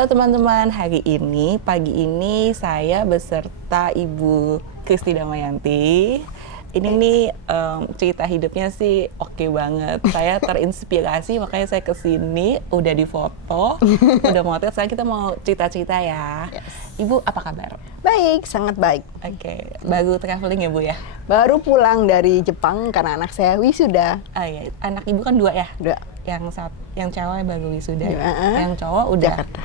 Halo teman-teman, pagi ini saya beserta Ibu Kristi Damayanti. Ini nih cerita hidupnya sih oke banget. Saya terinspirasi makanya saya kesini, udah difoto, udah motret. Sekarang kita mau cerita-cerita ya. Yes. Ibu apa kabar? Baik, sangat baik. Oke, baru traveling ya Bu ya? Baru pulang dari Jepang karena anak saya wisuda. Ah iya, anak Ibu kan 2 ya? Udah. Yang cewek baru wisuda, Ya. yang cowok udah Jakarta.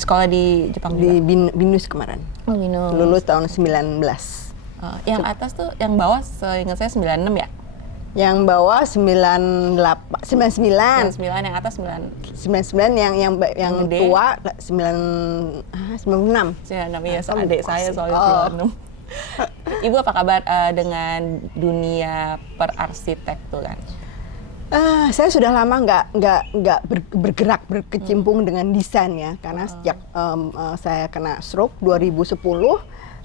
sekolah di Jepang Di juga? Binus kemarin. Oh, Binus. Lulus tahun 19. Yang atas tuh, yang bawah seingat saya 96 ya? Yang bawah 99. 99, yang atas 99 yang gede. tua 96. 96, iya, Lupa adik saya sih. soalnya 96. Ibu apa kabar dengan dunia perarsitekturan? Saya sudah lama nggak bergerak berkecimpung dengan desain ya, karena sejak saya kena stroke 2010.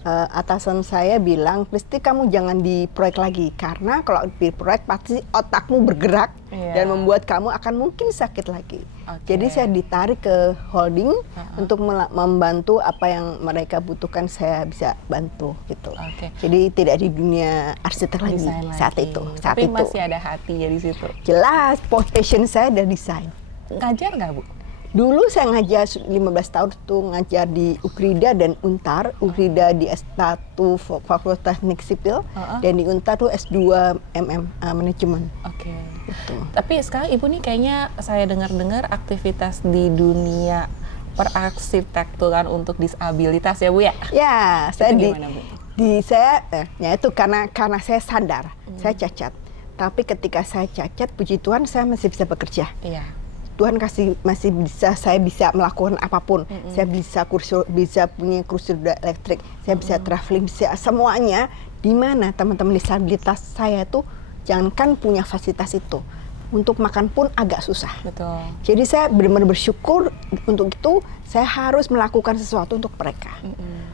Atasan saya bilang, Kristi kamu jangan di proyek lagi, karena kalau di proyek pasti otakmu bergerak dan membuat kamu akan mungkin sakit lagi. Jadi saya ditarik ke holding untuk membantu apa yang mereka butuhkan, saya bisa bantu gitu. Jadi tidak di dunia arsitek lagi saat itu. Tapi masih ada hati ya di situ. Jelas, passion saya ada desain. Ngajar nggak Bu? Dulu saya ngajar 15 tahun tuh ngajar di Ukrida dan Untar. Ukrida di S1 Fakultas Teknik Sipil dan di Untar tuh S2 Manajemen. Oke. Gitu. Tapi sekarang Ibu nih kayaknya saya dengar-dengar aktivitas di dunia perarsitekturan untuk disabilitas ya Bu ya? Ya, saya itu gimana, Bu? Itu karena saya sadar saya cacat. Tapi ketika saya cacat, puji Tuhan saya masih bisa bekerja. Iya. Tuhan masih bisa, saya bisa melakukan apapun. Saya bisa punya kursi roda elektrik, saya bisa traveling, bisa semuanya. Di mana teman-teman disabilitas saya tuh jangankan punya fasilitas itu, untuk makan pun agak susah. Betul. Jadi saya benar-benar bersyukur untuk itu. Saya harus melakukan sesuatu untuk mereka.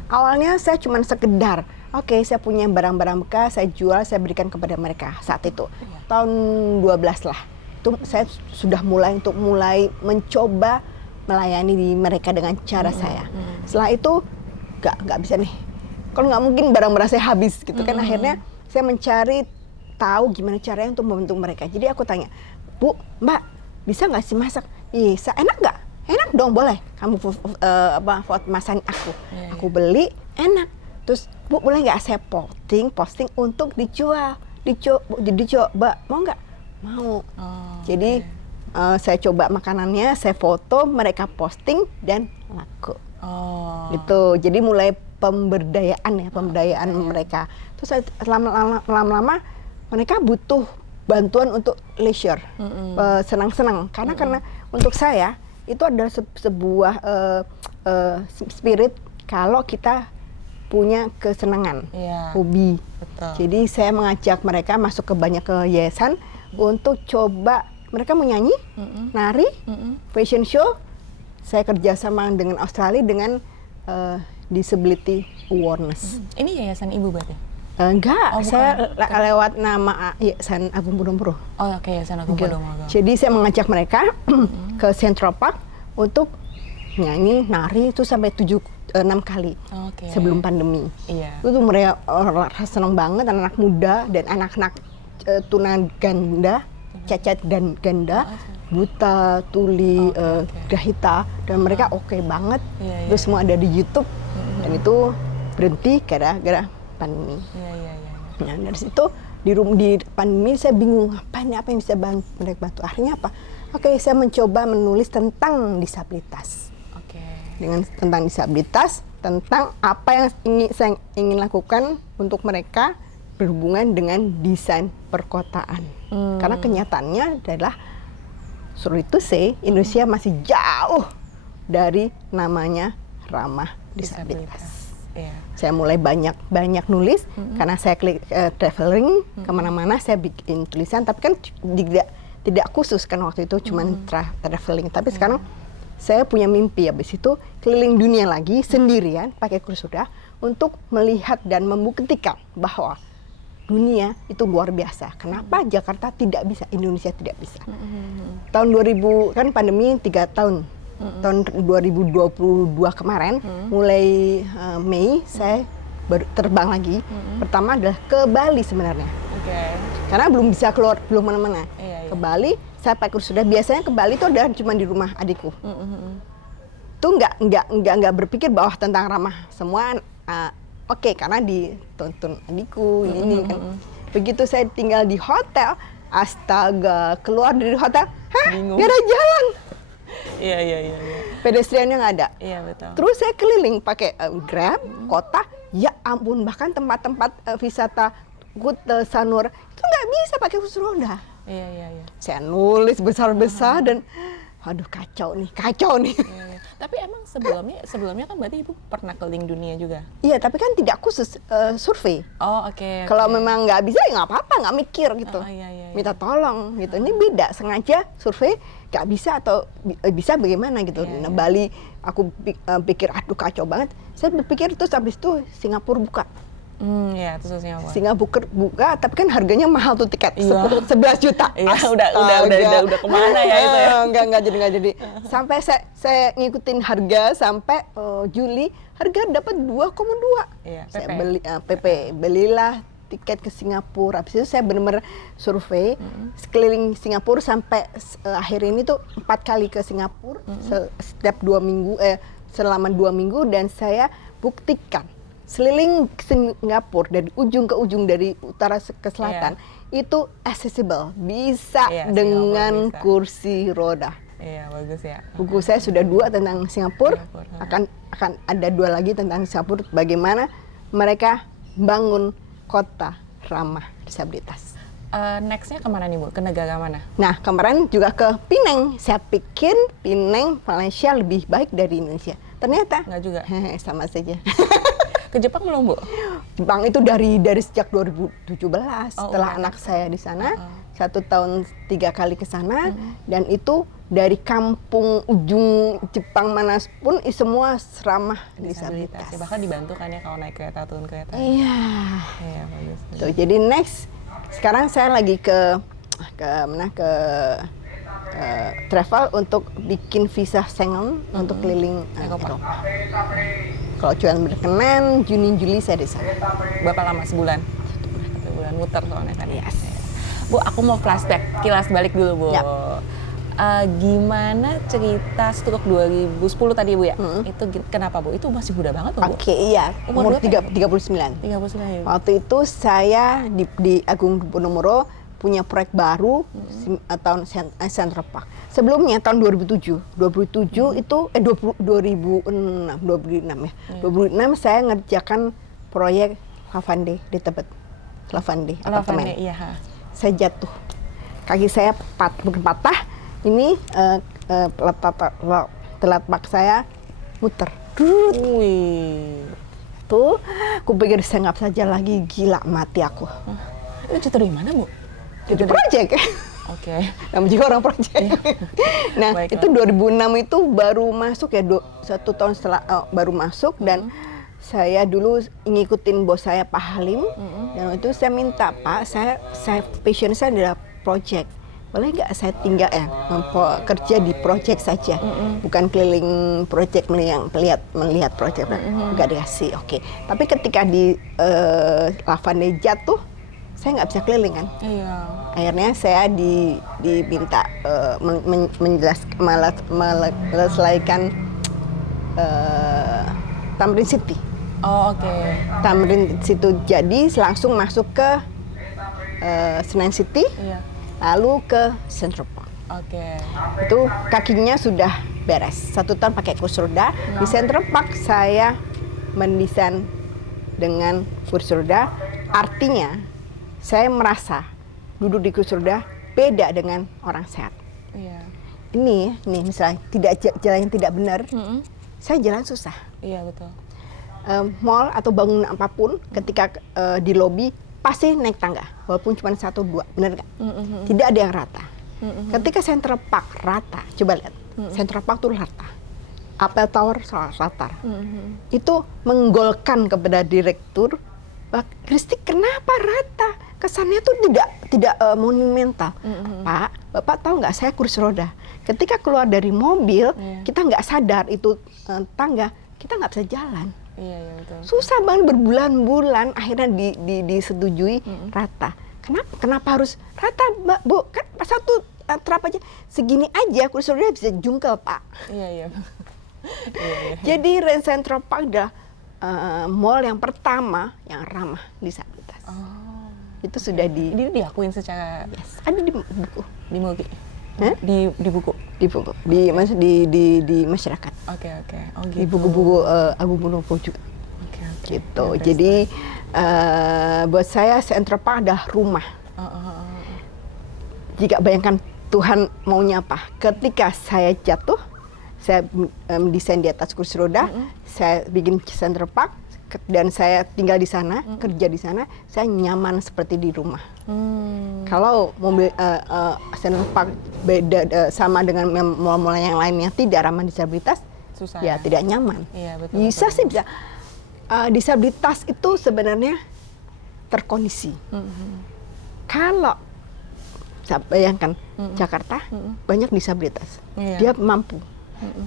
Awalnya saya cuma sekedar, saya punya barang-barang bekas, saya jual, saya berikan kepada mereka saat itu. Tahun 12 lah. Itu saya sudah mulai mencoba melayani mereka dengan cara saya. Setelah itu nggak bisa nih. Kalau nggak mungkin barang-barang saya habis gitu kan. Akhirnya saya mencari tahu gimana caranya untuk membantu mereka. Jadi aku tanya, Bu, Mbak, bisa nggak sih masak? Bisa. Enak nggak? Enak dong, boleh. Kamu foto masakin aku. Aku beli, enak. Terus, Bu, boleh nggak saya posting untuk dijual? Mbak, mau nggak? Mau. Jadi saya coba makanannya, saya foto, mereka posting dan laku. Gitu. Jadi mulai pemberdayaan mereka. Terus lama-lama mereka butuh bantuan untuk leisure, senang-senang. Karena untuk saya itu adalah sebuah spirit kalau kita punya kesenangan, hobi. Betul. Jadi saya mengajak mereka masuk ke banyak yayasan untuk coba, mereka mau nyanyi, nari, fashion show. Saya kerjasama dengan Australia dengan Disability Awareness. Ini yayasan Ibu berarti? Enggak, saya lewat nama Yayasan Agung Podomoro. Oh, oke, Yayasan Agung Podomoro. Jadi saya mengajak mereka ke Central Park untuk nyanyi, nari itu sampai 6 kali sebelum pandemi. Itu mereka senang banget, anak muda dan anak-anak tunaganda, cacat dan ganda, buta, tuli, grahita, dan mereka oke banget. Terus semua ada di YouTube dan itu berhenti gara-gara pandemi. Nah, dari situ di pandemi saya bingung apa yang bisa mereka bantu. Akhirnya apa? Saya mencoba menulis tentang disabilitas. Tentang disabilitas, tentang apa yang saya ingin lakukan untuk mereka berhubungan dengan desain perkotaan. Karena kenyataannya adalah, sorry to say, Indonesia masih jauh dari namanya ramah disabilitas. Saya mulai banyak nulis, karena saya traveling kemana-mana, saya bikin tulisan, tapi kan tidak khusus kan waktu itu, cuman traveling. Tapi sekarang saya punya mimpi, habis itu keliling dunia lagi sendirian pakai kursi roda untuk melihat dan membuktikan bahwa dunia itu luar biasa. Kenapa Jakarta tidak bisa, Indonesia tidak bisa? Tahun 2000 kan pandemi 3 tahun tahun 2022 kemarin, mulai Mei saya baru terbang lagi. Pertama adalah ke Bali sebenarnya. Karena belum bisa keluar, belum mana-mana. Ke Bali, saya pakai kursi roda. Biasanya ke Bali itu ada cuma di rumah adikku. Tuh nggak berpikir bahwa tentang ramah semua. Oke, karena ditonton adikku ini kan. Begitu saya tinggal di hotel, astaga, keluar dari hotel, nggak ada jalan. Iya. Pedestriannya nggak ada. Iya, betul. Terus saya keliling pakai Grab, kota, ya ampun, bahkan tempat-tempat wisata Kuta Sanur itu nggak bisa pakai kursi roda. Iya. Saya nulis besar-besar dan, aduh kacau nih. Iya. Tapi emang sebelumnya kan berarti Ibu pernah keliling dunia juga? Iya, tapi kan tidak khusus survei. Oh, oke. Kalau memang nggak bisa ya nggak apa-apa, nggak mikir gitu. Iya. Minta tolong gitu. Ini beda, sengaja survei nggak bisa atau bisa bagaimana gitu. Iya. Nah, Bali aku pikir aduh kacau banget. Saya berpikir terus habis itu Singapura buka. Iya, terus Singapura buka, tapi kan harganya mahal tuh tiket, iya. 11 juta. Iya, udah kemana ya itu ya? Enggak jadi. Sampai saya ngikutin harga sampai Juli, harga dapat 2,2. Iya, Saya beli belilah tiket ke Singapura. Habis itu saya benar-benar survei sekeliling Singapura sampai akhir ini tuh 4 kali ke Singapura setiap 2 minggu selama 2 minggu, dan saya buktikan seliling Singapura dari ujung ke ujung, dari utara ke selatan, itu accessible, bisa dengan kursi roda. Iya, bagus ya. Buku saya sudah 2 tentang Singapura, akan ada 2 lagi tentang Singapura, bagaimana mereka bangun kota ramah disabilitas. Nextnya kemana nih Bu? Ke negara mana? Nah, kemarin juga ke Penang. Saya pikir Penang, Malaysia lebih baik dari Indonesia. Ternyata nggak juga. Sama saja. Ke Jepang belum Bu? Jepang itu dari sejak 2017 setelah anak saya di sana, 1 tahun 3 kali ke sana, dan itu dari kampung ujung Jepang mana pun semua ramah disabilitas. Ya, bahkan dibantu kan ya kalau naik kereta, turun kereta. Iya. Iya, bagus. Tuh, jadi next sekarang saya lagi ke travel untuk bikin visa Schengen untuk keliling Eropa. Kalau Tuhan berkenan, Juni-Juli saya di sana. Berapa lama? Sebulan? 1 bulan muter soalnya kan. Yes. Bu, aku mau flashback, kilas balik dulu Bu. Yep. Gimana cerita Stroke 2010 tadi Bu ya? Itu kenapa Bu? Itu masih muda banget Bu? Oke, iya. Umur 39. 39. Waktu itu saya di Agung Podomoro punya proyek baru tahun Central Park. Sebelumnya tahun 2006 itu 2006 ya. 2006 saya ngerjakan proyek Lavande di Tebet. Lavande apartemen. Iya. Saya jatuh. Kaki saya patah. Ini telapak saya muter. Tuh, aku pikir saya nggak saja lagi, gila mati aku. Itu jatuh dari mana Bu? Itu proyek. Oke. Namanya juga orang proyek. Nah, baiklah. Itu 2006 itu baru masuk ya, 1 tahun setelah baru masuk, dan saya dulu ngikutin bos saya Pak Halim, dan itu saya minta, Pak, saya passion saya adalah proyek. Boleh nggak saya tinggal kerja di proyek saja, bukan keliling proyek melihat proyek, nggak dikasih. Oke. Tapi ketika di Lavande jatuh, saya nggak bisa keliling kan. Iya. Akhirnya saya diminta menyelesaikan Tamrin City. Oh, oke. Tamrin situ, jadi langsung masuk ke Senayan City. Iya. Lalu ke Central Park. Oke. Itu kakinya sudah beres. 1 tahun pakai kursi roda. Di Central Park saya mendesain dengan kursi roda. Artinya saya merasa duduk di kursi roda beda dengan orang sehat. Iya. Ini misalnya jalan yang tidak benar, saya jalan susah. Iya, betul. Mall atau bangunan apapun, ketika di lobi pasti naik tangga, walaupun cuma 1-2, benar nggak? Tidak ada yang rata. Ketika Central Park rata, coba lihat, Central Park tuh rata. Apple Tower rata. Itu menggolkan kepada direktur Kristi kenapa rata? Kesannya tuh tidak monumental. Pak, Bapak tahu nggak, saya kursi roda. Ketika keluar dari mobil, kita nggak sadar itu tangga, kita nggak bisa jalan. Betul. Susah banget berbulan-bulan, akhirnya disetujui rata. Kenapa harus rata, Mbak, Bu? Kan satu trap aja, segini aja kursi roda bisa jungkel, Pak. Iya. Jadi Grand Central Park adalah mall yang pertama yang ramah disabilitas. Itu sudah diakuin secara ada di buku. Di buku. Di buku. Di masyarakat. Oke. Oh, gitu. Di buku-buku Agung Munopo juga. Oke. Gitu. Jadi buat saya Central Park adalah rumah. Jika bayangkan Tuhan maunya apa? Ketika saya jatuh, saya mendesain di atas kursi roda, saya bikin Central Park, dan saya tinggal di sana, kerja di sana, saya nyaman seperti di rumah. Kalau mobil Central Park beda sama dengan mall-mall yang lainnya tidak ramah disabilitas, susah ya tidak nyaman. Iya, betul. Bisa sih bisa. Disabilitas itu sebenarnya terkondisi. Kalau saya bayangkan Jakarta banyak disabilitas, dia mampu,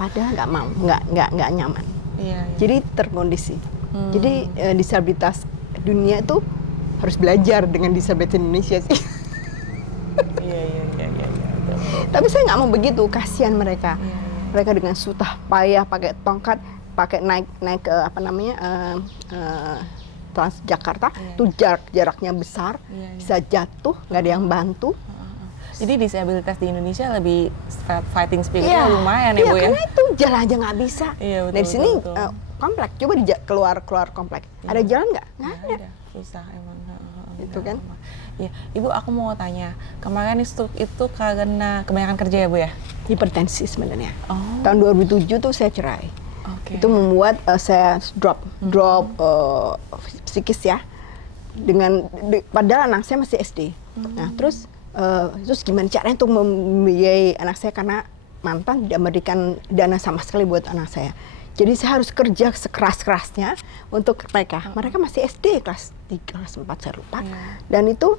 padahal nggak mau, nggak nyaman. Jadi terkondisi. Jadi disabilitas dunia itu harus belajar dengan disabilitas Indonesia sih. Iya. Tapi saya nggak mau begitu, kasihan mereka. Mereka dengan susah payah pakai tongkat, pakai naik ke Transjakarta, itu jaraknya besar, bisa jatuh, nggak ada yang bantu. Jadi disabilitas di Indonesia lebih fighting spiritnya lumayan ya, Bu ya? Karena itu jalan aja nggak bisa. Betul, dari sini betul. Komplek, coba keluar komplek. Ada jalan nggak? Nggak ada. Susah emang. Itu kan. Iya, Ibu, aku mau tanya, kemarin itu karena kebanyakan kerja ya, Bu ya? Hipertensi sebenarnya. Tahun 2007 tuh saya cerai. Itu membuat saya drop psikis ya. Padahal anak saya masih SD. Nah, terus gimana caranya untuk membiayai anak saya, karena mantan tidak memberikan dana sama sekali buat anak saya. Jadi saya harus kerja sekeras-kerasnya untuk mereka. Mereka masih SD kelas 3, kelas 4 saya lupa. Dan itu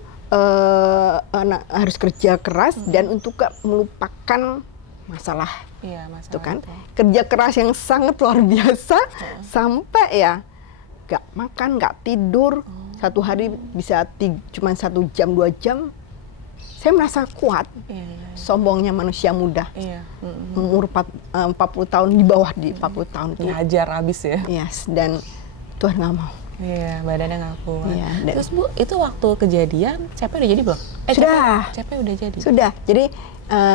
harus kerja keras dan untuk gak melupakan masalah. Itu kan kerja keras yang sangat luar biasa sampai ya gak makan, gak tidur. Satu hari bisa cuma 1 jam, 2 jam. Saya merasa kuat, sombongnya manusia muda, umur 40 tahun, di bawah di 40 tahun itu. Ngajar abis ya? Yes, dan Tuhan nggak mau. Iya, badannya nggak kuat. Terus Bu, itu waktu kejadian, CP udah jadi belum? Sudah. CP udah jadi? Sudah, jadi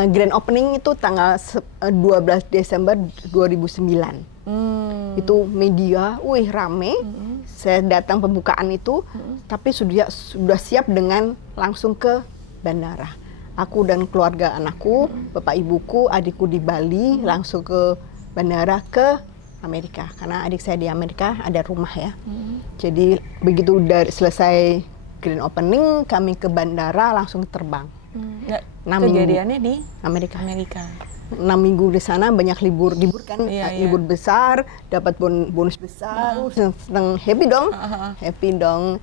grand opening itu tanggal 12 Desember 2009. Itu media, rame. Saya datang pembukaan itu, tapi sudah siap dengan langsung ke bandara. Aku dan keluarga anakku, bapak ibuku, adikku di Bali, langsung ke bandara ke Amerika. Karena adik saya di Amerika ada rumah ya. Jadi begitu selesai grand opening, kami ke bandara langsung terbang. Kejadiannya di Amerika. 6 minggu di sana, banyak libur kan, libur besar, dapat bonus besar, senang, happy dong. Happy dong.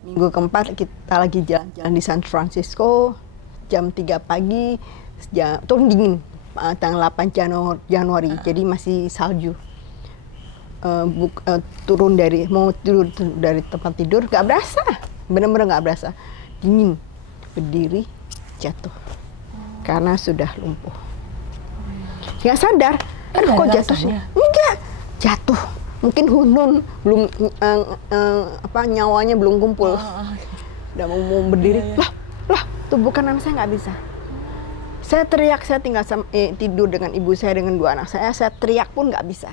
Minggu keempat kita lagi jalan-jalan di San Francisco, jam 3 pagi, turun dingin, tanggal 8 Januari, jadi masih salju. Turun mau tidur dari tempat tidur, gak berasa, benar-benar gak berasa, dingin, berdiri, jatuh, karena sudah lumpuh. Gak sadar, kok jatuh sih? Enggak, jatuh. Mungkin hunun belum nyawanya belum kumpul. Udah mau berdiri, lah tubuh kanan saya nggak bisa. Saya teriak, saya tinggal tidur dengan ibu saya dengan 2 anak saya teriak pun nggak bisa.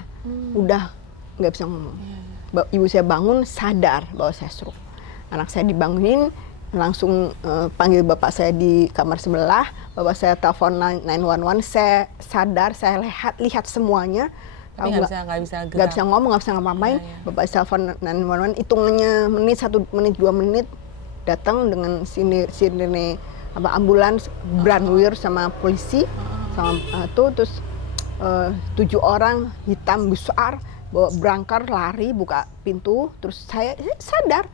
Udah nggak bisa ngomong. Ibu saya bangun sadar bahwa saya stroke. Anak saya dibangunin, langsung panggil bapak saya di kamar sebelah. Bapak saya telepon 911, saya sadar, saya lihat semuanya. Tapi nggak bisa ngomong, nggak bisa ngapain. Bapak telepon 911, hitungannya menit, 1 menit, 2 menit, datang dengan sirene ambulans, Brandwehr sama polisi, sama terus 7 orang hitam besar, bawa berangkar, lari, buka pintu, terus saya sadar,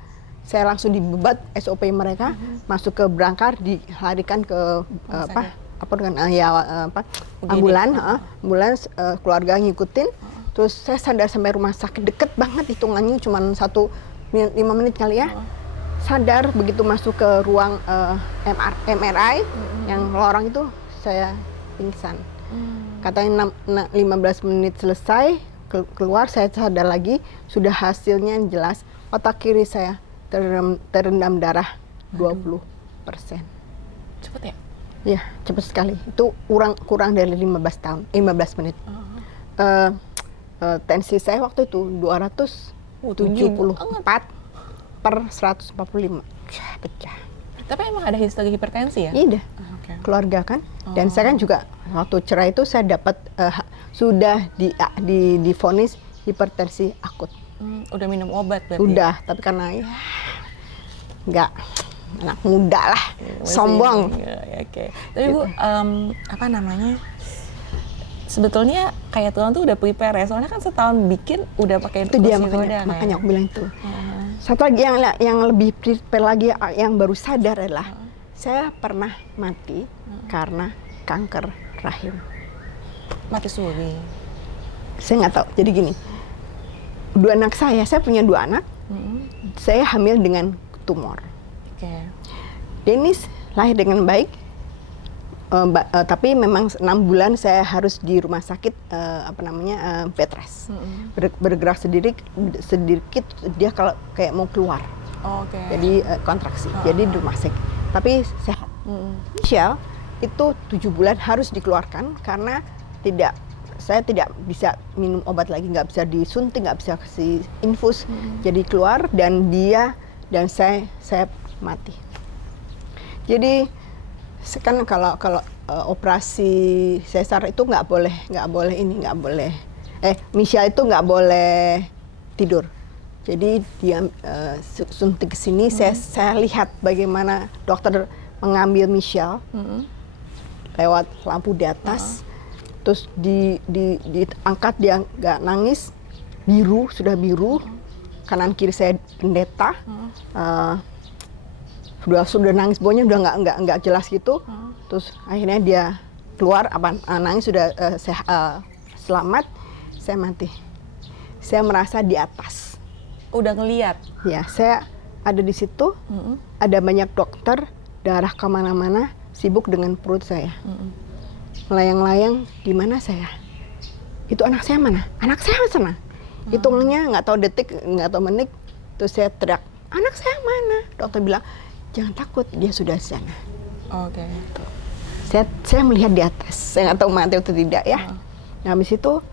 saya langsung dibebat SOP mereka, masuk ke berangkar, dilarikan ke ambulans, keluarga ngikutin. Terus saya sadar sampai rumah sakit, deket banget hitungannya, cuma 5 menit kali ya. Sadar begitu masuk ke ruang MRI, yang lorong itu saya pingsan. Katanya 15 menit selesai, keluar saya sadar lagi, sudah hasilnya jelas, otak kiri saya terendam darah 20%. Cepet ya? Ya, cepet sekali. Itu kurang dari 15 menit. Tensi saya waktu itu 274 per 145. Pecah. Tapi emang ada histori hipertensi ya? Iya, keluarga kan. Dan saya kan juga waktu cerai itu saya dapat sudah divonis hipertensi akut. Udah minum obat berarti? Udah, tapi karena ya nggak, anak muda lah, sombong. Oke. Tapi Bu, apa namanya? Sebetulnya kayak Tuhan tuh udah prepare ya, soalnya kan setahun bikin udah pakai itu dia makanya aku bilang itu. Satu lagi yang lebih prepare lagi, yang baru sadar adalah saya pernah mati karena kanker rahim. Mati suri? Saya nggak tahu. Jadi gini, saya punya 2 anak, saya hamil dengan tumor. Dennis lahir dengan baik, tapi memang 6 bulan saya harus di rumah sakit, bed rest. Bergerak sedikit dia kalau kayak mau keluar. Jadi kontraksi. Jadi di rumah sakit. Tapi sehat. Michelle itu 7 bulan harus dikeluarkan karena saya tidak bisa minum obat lagi, nggak bisa disuntik, nggak bisa kasih infus. Jadi keluar dan saya mati. Jadi kan kalau operasi sesar itu nggak boleh Michelle itu nggak boleh tidur. Jadi dia suntik ke sini, saya lihat bagaimana dokter mengambil Michelle lewat lampu di atas, terus diangkat, dia nggak nangis, sudah biru, kanan kiri saya pendeta, sudah nangis, baunya udah nggak jelas gitu. Terus akhirnya dia keluar, nangis sudah selamat, saya mati. Saya merasa di atas. Udah ngelihat? Ya, saya ada di situ, ada banyak dokter, darah kemana-mana, sibuk dengan perut saya. Melayang-layang, di mana saya? Itu anak saya mana? Anak saya sana. Hitungnya nggak tahu detik, nggak tahu menit, terus saya teriak, anak saya mana? Dokter bilang, jangan takut, dia sudah di sana. Saya melihat di atas, saya nggak tahu mati atau tidak ya. Nah, habis itu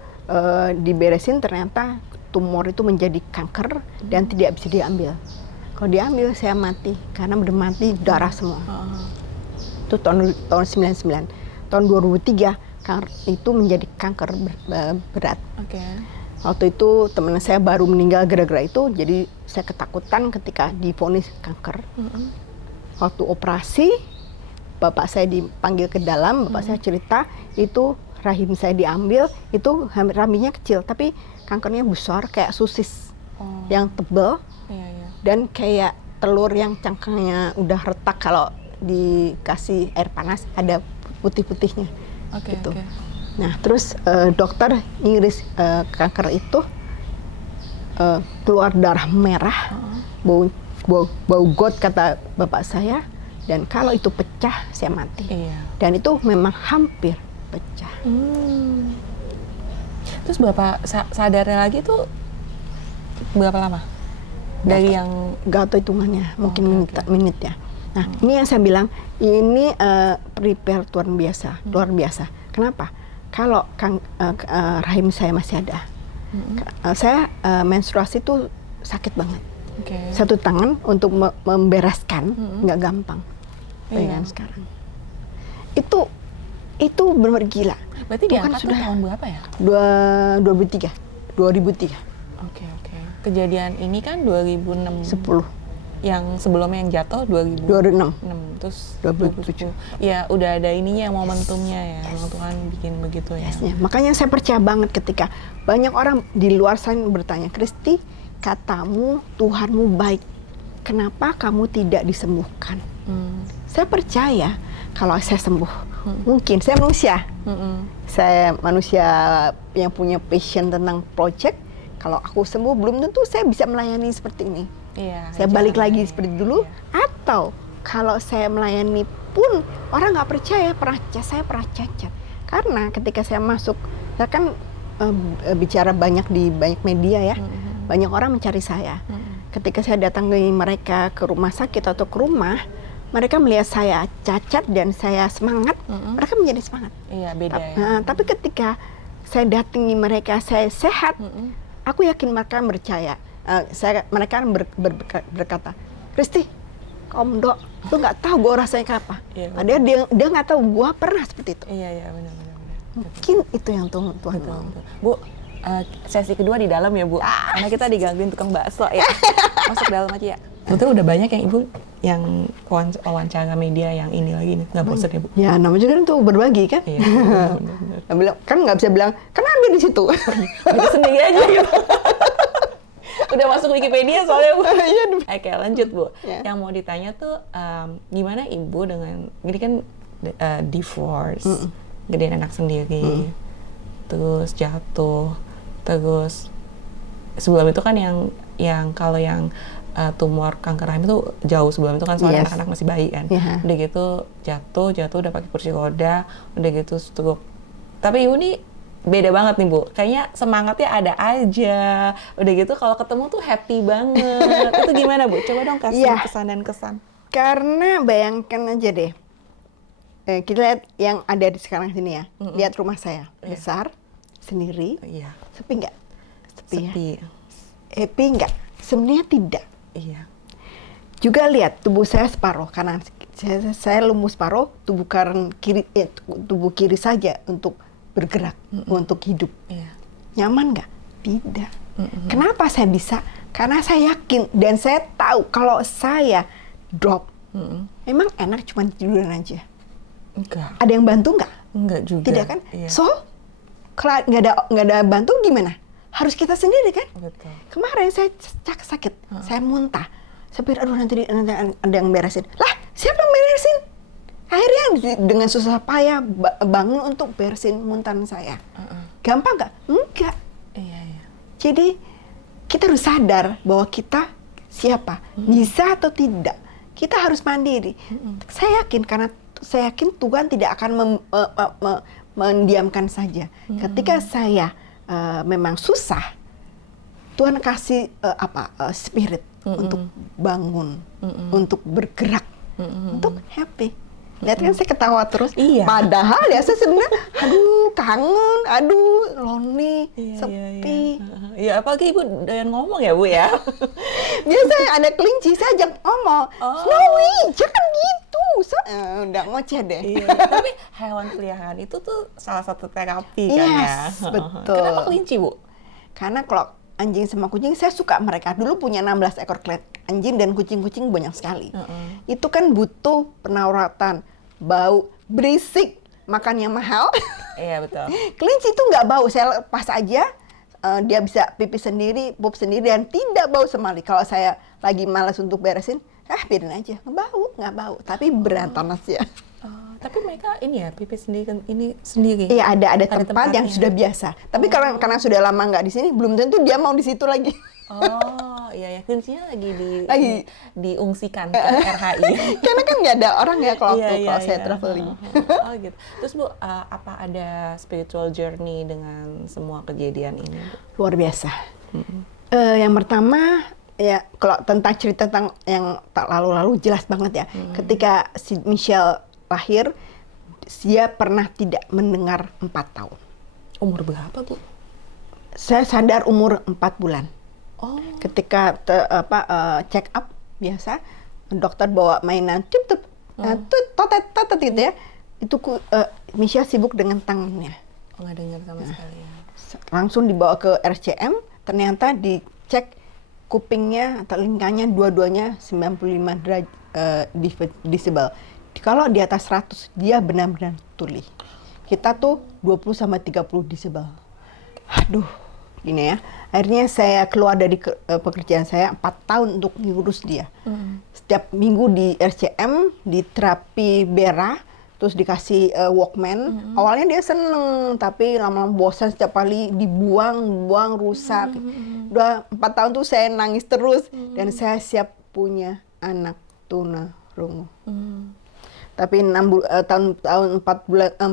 diberesin, ternyata tumor itu menjadi kanker dan tidak bisa diambil. Kalau diambil saya mati karena udah mati darah semua. Itu tahun 99. Tahun 2003 itu menjadi kanker berat. Waktu itu teman saya baru meninggal gara-gara itu, jadi saya ketakutan ketika divonis kanker. Waktu operasi, bapak saya dipanggil ke dalam, bapak saya cerita itu rahim saya diambil, itu rahimnya kecil, tapi kankernya besar kayak sosis yang tebal, dan kayak telur yang cangkangnya udah retak kalau dikasih air panas ada putih-putihnya. Gitu. Nah, terus dokter ngiris kanker itu, keluar darah merah, bau got kata bapak saya, dan kalau itu pecah saya mati. Dan itu memang hampir pecah. Terus Bapak sadarnya lagi tuh berapa lama? Dari yang gak tahu hitungannya, mungkin menit ya. Nah, ini yang saya bilang, ini prepare luar biasa. Kenapa? Kalau rahim saya masih ada, saya menstruasi itu sakit banget. Satu tangan untuk membereskan nggak gampang. Dengan sekarang. Itu benar gila. Berarti diangkat sudah tahun berapa ya? 2003. Kejadian ini kan 2006. 10. Yang sebelumnya yang jatuh 2006. Terus 2007. Ya udah ada ininya, momentumnya ya. Memang Tuhan bikin begitu ya. Makanya saya percaya banget ketika banyak orang di luar sana bertanya, Kristi, katamu Tuhanmu baik. kenapa kamu tidak disembuhkan? Saya percaya kalau saya sembuh, mungkin saya manusia. Saya manusia yang punya passion tentang project. Kalau aku sembuh, belum tentu saya bisa melayani seperti ini. Saya balik lagi seperti dulu. Atau kalau saya melayani pun orang nggak percaya, saya pernah cacat. Karena ketika saya masuk, saya kan bicara banyak di banyak media ya, banyak orang mencari saya. Ketika saya datangi mereka ke rumah sakit atau ke rumah, mereka melihat saya cacat dan saya semangat, mereka menjadi semangat. Iya, beda ya. Tapi ketika saya datangi mereka, saya sehat, aku yakin mereka percaya. Mereka berkata, Kristi, Om Dok, lu nggak tahu gue rasanya apa. Padahal dia nggak tahu gue pernah seperti itu. Iya, benar. Mungkin itu yang Tuhan mau. Bu, sesi kedua di dalam ya Bu, karena kita digangguin tukang bakso ya. Masuk dalam aja ya. Betul, udah banyak yang Ibu yang wawancara media yang ini lagi nih, nggak bosan ya Bu? Ya namanya juga untuk berbagi kan. Iya, benar. Kan nggak bisa bilang, kan ada di situ. Bisa sendiri aja gitu. Udah masuk Wikipedia soalnya Bu. Oke, lanjut Bu. Yang mau ditanya tuh, gimana Ibu dengan, ini kan divorce, gedein anak sendiri, terus jatuh, terus sebelum itu kan yang kalau yang tumor kanker rahim itu jauh sebelum itu kan, soalnya anak-anak masih bayi kan. Udah gitu jatuh udah pakai kursi roda, udah gitu stroke. Tapi Ibu nih beda banget nih Bu, kayaknya semangatnya ada aja. Udah gitu kalau ketemu tuh happy banget. Itu gimana Bu? Coba dong kasih pesan dan kesan. Karena bayangkan aja deh, kita lihat yang ada di sekarang sini ya. Lihat rumah saya, besar, sendiri, sepi nggak? Sepi. Ya? Happy nggak? Sebenarnya tidak. Iya. Juga lihat tubuh saya separuh kanan, saya lumpuh separuh, tubuh kiri saja untuk bergerak, untuk hidup. Nyaman nggak? Tidak. Kenapa saya bisa? Karena saya yakin dan saya tahu kalau saya drop, emang enak cuma tiduran aja. Enggak. Ada yang bantu nggak? Enggak juga. Tidak kan? So kalau nggak ada bantu gimana? Harus kita sendiri kan? Betul. Kemarin saya sakit, saya muntah. Saya pikir, aduh nanti ada yang beresin. Lah, siapa yang beresin? Akhirnya dengan susah payah bangun untuk beresin muntahan saya. Gampang nggak? Enggak. Iya. Jadi kita harus sadar bahwa kita siapa, bisa atau tidak. Kita harus mandiri. Saya yakin karena saya yakin Tuhan tidak akan mendiamkan saja. Ketika saya memang susah, Tuhan kasih spirit untuk bangun, untuk bergerak, untuk happy. Lihat kan saya ketawa terus. Padahal ya saya sebenarnya, aduh kangen, aduh lonely, sepi. Iya, apalagi Ibu doyan ngomong ya Bu ya. Biasanya ada kelinci, saya ajak ngomong, Snowy, jangan gitu. Udah ngoceh deh. Tapi hewan peliharaan itu tuh salah satu terapi kan ya. Betul. Kenapa kelinci Bu? Karena kalau anjing sama kucing, saya suka mereka. Dulu punya 16 ekor anjing dan kucing-kucing banyak sekali. Itu kan butuh perawatan, bau, berisik, makannya mahal. Iya betul. Kelinci itu nggak bau, saya lepas aja, dia bisa pipis sendiri, pup sendiri, dan tidak bau sama sekali. Kalau saya lagi malas untuk beresin, biarin aja, nggak bau, tapi berantanas ya. Tapi mereka ini ya pipis sendiri. Iya, ada tempat yang sudah biasa. Tapi karena sudah lama nggak di sini, belum tentu dia mau di situ lagi. Iya, kuncinya lagi diungsikan ke RHI. Karena kan nggak ada orang ya kalau saya traveling. Gitu. Terus Bu, apa ada spiritual journey dengan semua kejadian ini? Luar biasa. Yang pertama ya, kalau tentang cerita tentang yang tak lalu-lalu jelas banget ya. Ketika si Michelle lahir, dia pernah tidak mendengar 4 tahun. Umur berapa Bu? Saya sadar umur 4 bulan. Ketika check up biasa, dokter bawa mainan tup totet gitu ya. Itu Michelle sibuk dengan tangannya. Nggak dengar sama sekali ya. Langsung dibawa ke RCM, ternyata dicek kupingnya atau lingkanya dua-duanya 95 derajat desibel. Kalau di atas 100 dia benar-benar tuli. Kita tuh 20 sampai 30 desibel. Aduh, gini ya. Akhirnya saya keluar dari pekerjaan saya 4 tahun untuk ngurus dia. Setiap minggu di RCM, di terapi Bera, terus dikasih Walkman. Awalnya dia seneng, tapi lama-lama bosan setiap kali dibuang rusak. Udah 4 tahun tuh saya nangis terus dan saya siap punya anak tunarungu. Tapi 4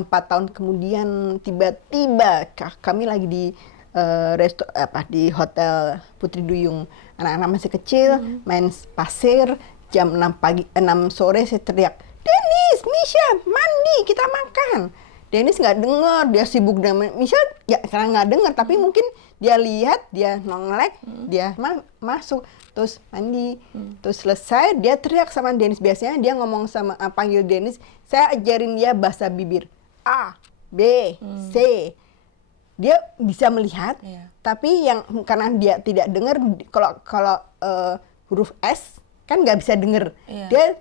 tahun kemudian tiba-tiba kami lagi di di hotel Putri Duyung. Anak-anak masih kecil, main pasir. Jam 6 sore saya teriak, "Dennis, Misha, mandi, kita makan." Dennis nggak dengar, dia sibuk dengan Misha, ya karena nggak dengar, tapi mungkin dia lihat, dia nongolek, dia masuk, terus mandi, terus selesai, dia teriak sama Dennis. Biasanya dia ngomong sama panggil Dennis, saya ajarin dia bahasa bibir, A, B, C. Dia bisa melihat, tapi yang karena dia tidak dengar, kalau huruf S kan nggak bisa dengar, dia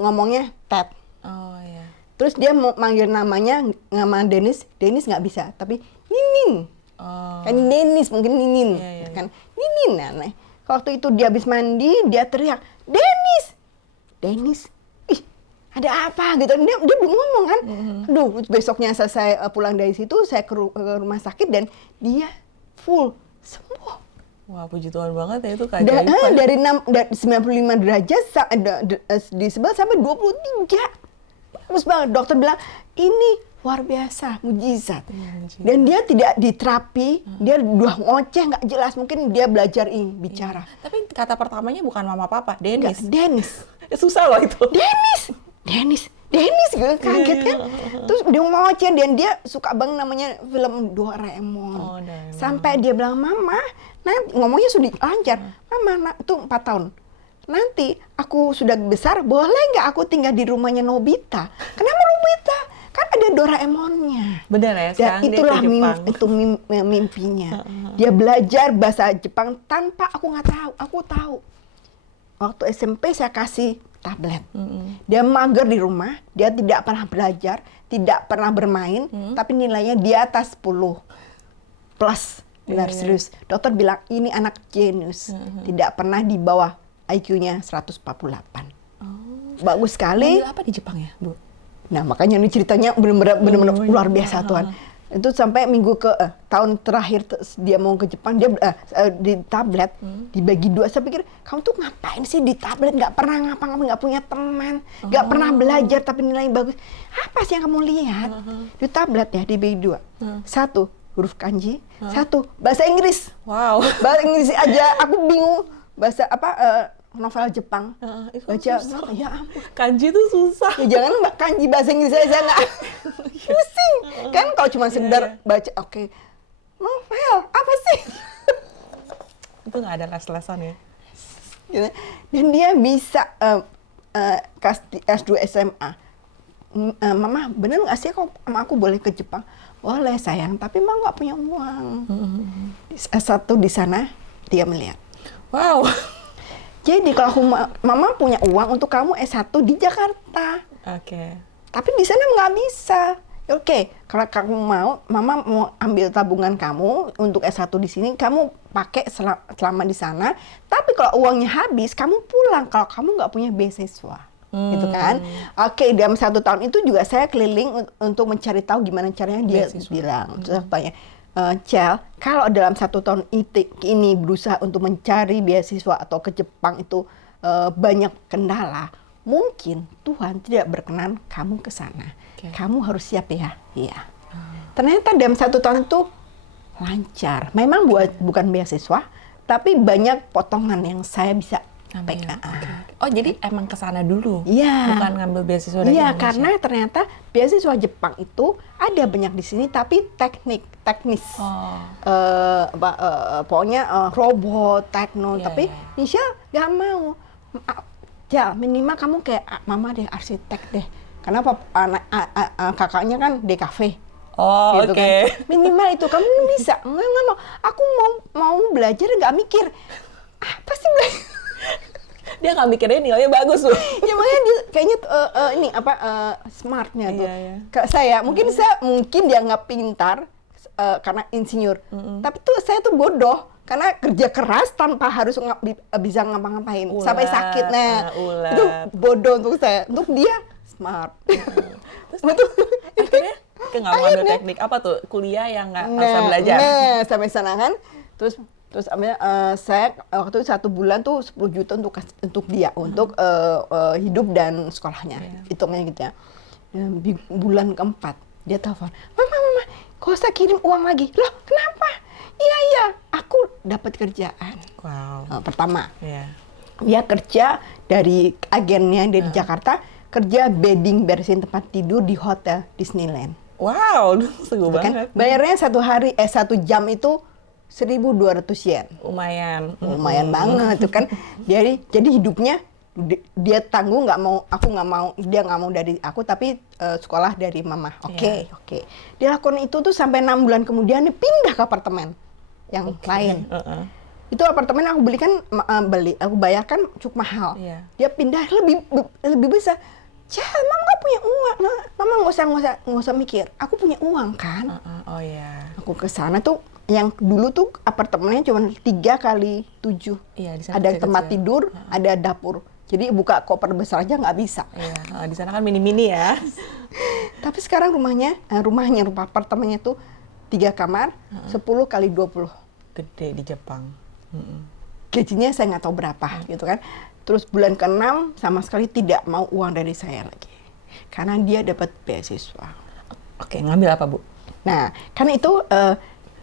ngomongnya tet. Terus dia mau manggil namanya nama Dennis nggak bisa, tapi Ninin. Kan Dennis mungkin Ninin, kan Ninin. Nah, waktu itu dia habis mandi, dia teriak, Dennis, ih ada apa gitu. Dia belum ngomong kan. Aduh, besoknya selesai pulang dari situ, saya ke rumah sakit dan dia full sembuh. Wah, puji Tuhan banget ya, itu keajaiban. Dari 95 derajat di sebelah sampai 23. Bagus banget. Dokter bilang, ini luar biasa, mujizat. Dan dia tidak diterapi, dia udah ngoceh, nggak jelas. Mungkin dia belajar bicara. Tapi kata pertamanya bukan mama papa, Dennis. Dennis. Susah loh itu. Dennis, gue kaget kan. Terus dia ngoceh, dan dia suka banget namanya film Doraemon. Sampai dia bilang, Mama, nanti ngomongnya sudah lancar. Mama, itu 4 tahun. Nanti aku sudah besar, boleh nggak aku tinggal di rumahnya Nobita? Kenapa Nobita? Kan ada Doraemonnya. Benar ya, sekarang itulah dia ke Jepang. itu mimpinya. Dia belajar bahasa Jepang tanpa aku nggak tahu. Aku tahu. Waktu SMP saya kasih tablet. Dia mager di rumah, dia tidak pernah belajar, tidak pernah bermain, tapi nilainya di atas 10 plus. Benar serius. Dokter bilang ini anak jenius, tidak pernah di bawah IQ-nya 148. Bagus sekali. Manggil apa di Jepang ya, Bu? Nah, makanya ini ceritanya benar-benar luar biasa Tuhan. Itu sampai minggu ke tahun terakhir dia mau ke Jepang, dia di tablet dibagi 2. Saya pikir kamu tuh ngapain sih di tablet, nggak pernah ngapa-ngapain, nggak punya teman, nggak pernah belajar tapi nilainya bagus. Apa sih yang kamu lihat di tablet ya, dibagi 2? 1 huruf kanji, 1 bahasa Inggris. Wow. Bahasa Inggris aja aku bingung, bahasa novel Jepang. Baca ya ampun. Kanji itu susah. Ya jangan kanji bahasa Inggris aja nggak pusing. Kan kalau cuma sekedar baca oke. Novel apa sih? Itu nggak ada les-lesan ya. Dan dia bisa kelas S2 SMA. Mama bener nggak sih aku boleh ke Jepang? Boleh sayang, tapi Mama nggak punya uang. S1 di sana dia melihat. Wow. Jadi kalau Mama punya uang untuk kamu S1 di Jakarta. Oke. Tapi di sana nggak bisa. Oke, kalau kamu mau, Mama mau ambil tabungan kamu untuk S1 di sini, kamu pakai selama di sana. Tapi kalau uangnya habis, kamu pulang kalau kamu nggak punya beasiswa. Gitu kan. Oke, dalam 1 tahun itu juga saya keliling untuk mencari tahu gimana caranya dia bilang. Terus saya tanya, Cel, kalau dalam 1 tahun ini berusaha untuk mencari beasiswa atau ke Jepang itu banyak kendala, mungkin Tuhan tidak berkenan kamu ke sana. Kamu harus siap ya. Iya. Ternyata dalam 1 tahun itu lancar. Memang bukan beasiswa, tapi banyak potongan yang saya bisa pegang. Oh, jadi emang ke sana dulu? Iya. Bukan ngambil beasiswa dari Indonesia? Iya, Indonesia? karena ternyata beasiswa Jepang itu ada banyak di sini, tapi teknis. Pokoknya robot, tapi Michelle nggak mau. Ya, minimal kamu kayak Mama deh, arsitek deh. Karena kakaknya kan DKV. Oh, gitu oke. Kan. Minimal itu kamu bisa. Nggak mau. Aku mau belajar nggak mikir. Apa sih belajar? Dia nggak mikirnya nilainya bagus loh. Ya makanya dia kayaknya smartnya tuh. Kayak saya, mungkin dia nggak pintar, karena insinyur. Tapi tuh saya tuh bodoh karena kerja keras tanpa harus bisa ngapa-ngapain sampai sakit. Nah, itu bodoh untuk saya. Untuk dia smart. Terus akhirnya nggak mau ambil teknik apa tuh? Kuliah yang nggak usah belajar. Nah, sampai sana kan. Terus saya waktu itu 1 bulan tuh 10 juta untuk dia, untuk hidup dan sekolahnya. Hitungnya gitu ya. Di bulan keempat dia telepon, mama, kok usah kirim uang lagi? Loh, kenapa? Iya, aku dapat kerjaan. Wow. Pertama, dia kerja dari agennya dari Jakarta, kerja bedding, bersihin tempat tidur di hotel Disneyland. Wow, seru banget. Bayarnya 1 jam itu 1.200 yen. Lumayan banget tuh kan. Jadi hidupnya dia tanggung, dia nggak mau dari aku, tapi sekolah dari mama. Oke. Dia lakukan itu tuh sampai 6 bulan kemudian dia pindah ke apartemen yang lain. Itu apartemen aku aku bayarkan cukup mahal. Dia pindah lebih besar. Mama nggak punya uang. Mama nggak usah mikir. Aku punya uang kan. Aku ke sana tuh. Yang dulu tuh apartemennya cuma 3x7. Ada tempat tidur, ada dapur. Jadi buka koper besar aja nggak bisa. Di sana kan mini-mini ya. Tapi sekarang rumah apartemennya tuh 3 kamar, 10x20. Gede di Jepang. Gajinya saya nggak tahu berapa gitu kan. Terus bulan ke-6 sama sekali tidak mau uang dari saya lagi. Karena dia dapat beasiswa. Oke, ngambil apa, Bu? Nah, karena itu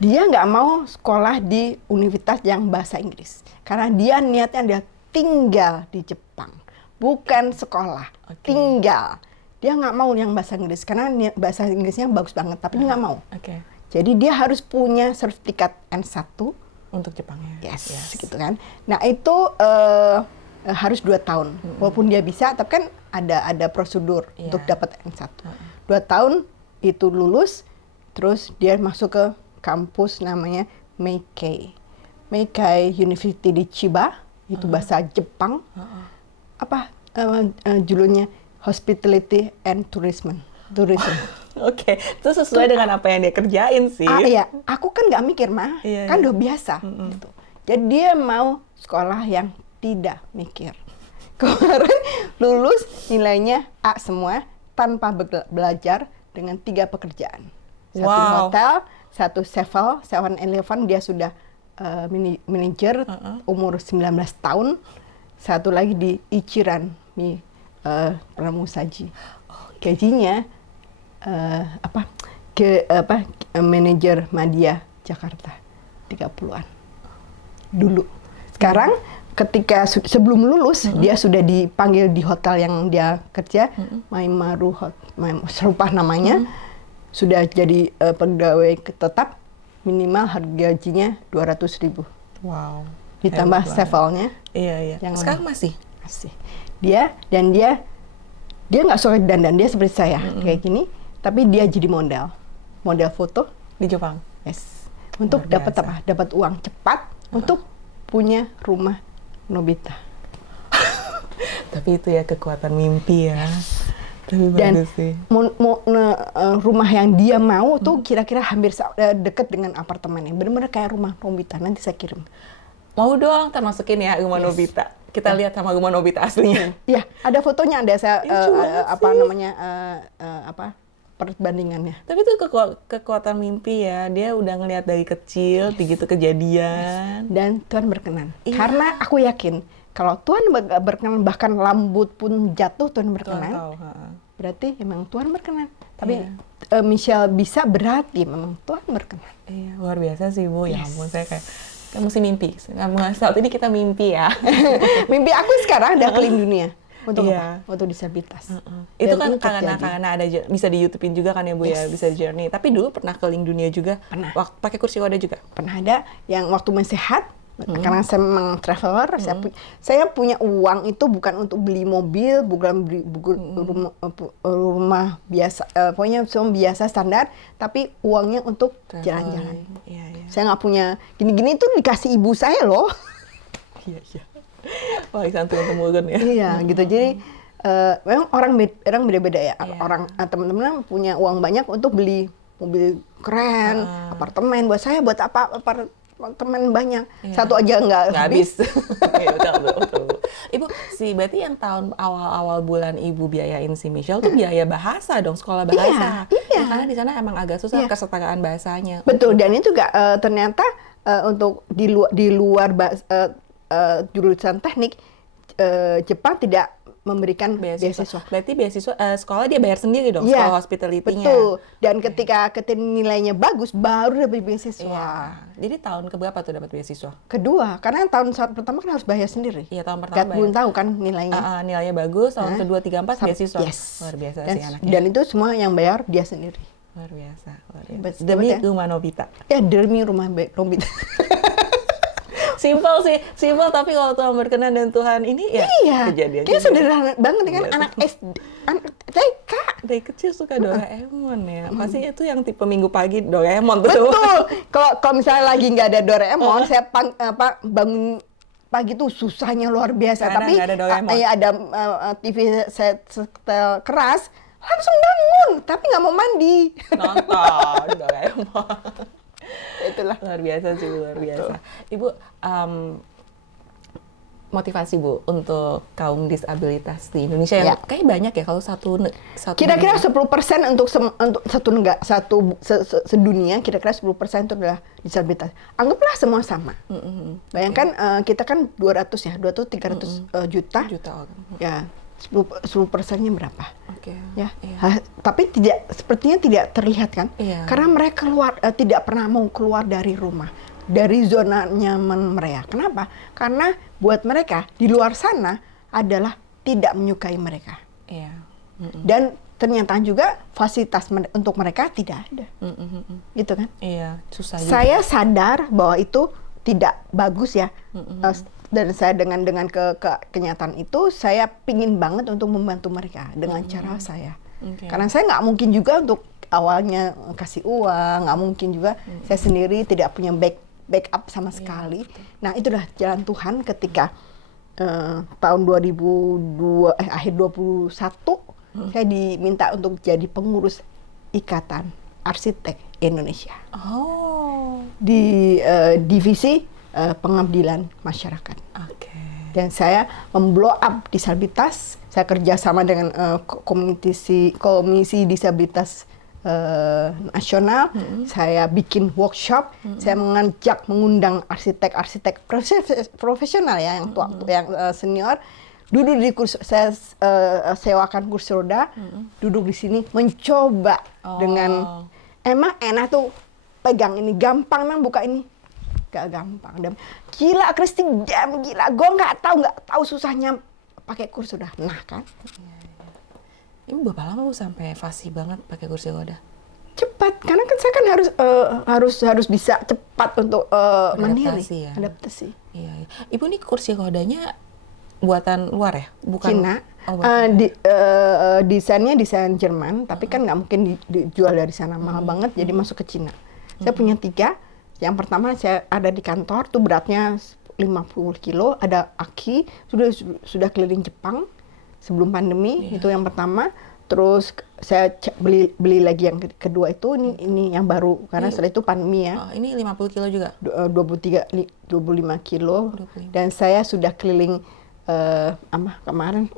dia nggak mau sekolah di universitas yang bahasa Inggris. Karena dia niatnya dia tinggal di Jepang, bukan sekolah. Tinggal. Dia nggak mau yang bahasa Inggris karena bahasa Inggrisnya bagus banget, tapi dia nggak mau. Jadi dia harus punya sertifikat N1 untuk Jepang ya. Yes, gitu kan. Nah itu harus 2 tahun. Walaupun dia bisa, tapi kan ada prosedur untuk dapat N1. 2 tahun itu lulus, terus dia masuk ke kampus namanya Meikei University di Chiba. Itu bahasa Jepang. Judulnya Hospitality and Tourism. Oke, itu sesuai dengan apa yang dia kerjain sih. Iya, aku kan nggak mikir kan udah biasa. Gitu. Jadi dia mau sekolah yang tidak mikir. Kemarin lulus nilainya A semua tanpa belajar dengan 3 pekerjaan. Satu di hotel, satu 7-Eleven dia sudah manajer umur 19 tahun, satu lagi di Ichiran Pramusaji. Gajinya manajer Madya Jakarta 30-an dulu. Sekarang ketika sebelum lulus dia sudah dipanggil di hotel yang dia kerja, Maimaru serupah namanya, sudah jadi pegawai tetap. Minimal harga gajinya 200.000. Wow. Ditambah sevelnya. Iya. Yang sekarang masih. Dia nggak suka dandan, dia seperti saya kayak gini, tapi dia jadi model foto di Jepang. Yes. Untuk dapat apa? Dapat uang cepat untuk punya rumah Nobita. Tapi itu ya kekuatan mimpi ya. Dan rumah yang dia mau tuh kira-kira hampir deket dengan apartemennya. Benar-benar kayak rumah Nobita. Nanti saya kirim. Mau dong, ntar masukin ya rumah Nobita. Kita lihat sama rumah Nobita aslinya. Iya, ada fotonya, ada saya perbandingannya. Tapi itu kekuatan mimpi ya. Dia udah ngelihat dari kecil, begitu kejadian. Dan Tuhan berkenan. Karena aku yakin kalau Tuhan berkenan, bahkan rambut pun jatuh, Tuhan berkenan. Tuhan tahu, berarti memang Tuhan berkenan. Tapi Michelle bisa, berarti memang Tuhan berkenan. Iya, luar biasa sih Bu. Ya ampun, saya kayak mesti mimpi. Saat ini kita mimpi ya. Mimpi aku sekarang udah keliling dunia. Untuk apa? Untuk disabilitas. Itu kan karena ada bisa di YouTube-in juga kan ya Bu ya, bisa journey. Tapi dulu pernah keliling dunia juga. Pernah. Pakai kursi roda juga. Pernah ada yang waktu masih sehat. Karena saya memang traveler, saya punya uang itu bukan untuk beli mobil, bukan beli rumah biasa, pokoknya semua biasa standar, tapi uangnya untuk jalan-jalan. Saya nggak punya gini-gini itu dikasih ibu saya loh. Iya. Warisan turun-temurun ya. Iya, gitu. Jadi memang orang beda-beda ya. Orang teman-teman punya uang banyak untuk beli mobil keren, apartemen. Buat saya buat apa apartemen banyak, satu aja nggak habis. Iya, betul. Ibu, berarti yang tahun awal-awal bulan Ibu biayain si Michelle tuh biaya bahasa dong, sekolah bahasa. Iya. Karena di sana emang agak susah kesetaraan bahasanya. Betul, dan itu juga ternyata untuk di luar jurusan teknik, Jepang tidak memberikan beasiswa. Berarti beasiswa sekolah dia bayar sendiri dong, sekolah hospitality-nya. Betul. Dan ketika nilainya bagus baru dapat beasiswa. Iya. Jadi tahun keberapa tuh dapat beasiswa? Kedua, karena tahun pertama kan harus bayar sendiri. Iya, tahun pertama bayar. Belum tahu kan nilainya. Nilainya bagus, tahun kedua, 3, 4 beasiswa. Yes. Luar biasa sih anaknya. Dan itu semua yang bayar dia sendiri. Luar biasa. Demi rumah Nobita. Ya, demi rumah Nobita. Simpel tapi kalau Tuhan berkenan dan Tuhan ini ya kejadian. Dia sederhana banget kan, anak SD, anak TK. Dari kecil suka Doraemon ya. Pasti itu yang tipe minggu pagi Doraemon tuh. Betul. Kalau misalnya lagi nggak ada Doraemon, saya bangun pagi tuh susahnya luar biasa. Karena tapi ada Doraemon. ada TV set setel keras, langsung bangun. Tapi nggak mau mandi. Nonton Doraemon. Itulah. Luar biasa sih, luar biasa. Ibu, motivasi Bu untuk kaum disabilitas di Indonesia yang kayak banyak ya kalau satu kira-kira 10% untuk satu negara, sedunia, kira-kira 10% itu adalah disabilitas. Anggaplah semua sama. Bayangkan kita kan 200-300 juta. Ya, 10%-nya berapa? Ya. Tapi sepertinya tidak terlihat kan? Karena mereka tidak pernah mau keluar dari rumah, dari zona nyaman mereka. Kenapa? Karena buat mereka di luar sana adalah tidak menyukai mereka. Dan ternyata juga fasilitas untuk mereka tidak ada. Gitu kan? Iya, susah juga. Saya sadar bahwa itu tidak bagus ya. Dan saya dengan kenyataan itu, saya pingin banget untuk membantu mereka dengan cara saya. Karena saya nggak mungkin juga untuk awalnya kasih uang, nggak mungkin juga saya sendiri tidak punya backup sama sekali. Nah, itulah jalan Tuhan ketika tahun 2002 akhir 21 saya diminta untuk jadi pengurus Ikatan Arsitek Indonesia. Di divisi pengabdilan masyarakat. Dan saya memblow up disabilitas. Saya kerja sama dengan komisi disabilitas nasional. Saya bikin workshop. Saya mengundang arsitek profesional ya, yang tua, yang senior. Duduk di kursi, saya sewakan kursi roda. Duduk di sini mencoba dengan emang enak tuh pegang ini, gampang nang buka ini. Gak gampang. Dan gila Kristi, gila. Gue nggak tahu susahnya pakai kursi roda. Nah kan. Ibu berapa lama Bu sampai fasih banget pakai kursi roda? Cepat, karena kan saya kan harus bisa cepat untuk mandiri. Adaptasi. Iya. Ibu nih kursi rodanya buatan luar ya? Bukan Cina. Desainnya desain Jerman, tapi kan nggak mungkin dijual dari sana, mahal banget. Jadi masuk ke Cina. Saya punya 3. Yang pertama saya ada di kantor, tuh beratnya 50 kilo, ada aki, sudah keliling Jepang sebelum pandemi, itu yang pertama. Terus saya beli lagi yang kedua itu, ini yang baru, karena setelah itu pandemi ya. Ini 50 kilo juga? 25 kilo, dan saya sudah keliling kemarin,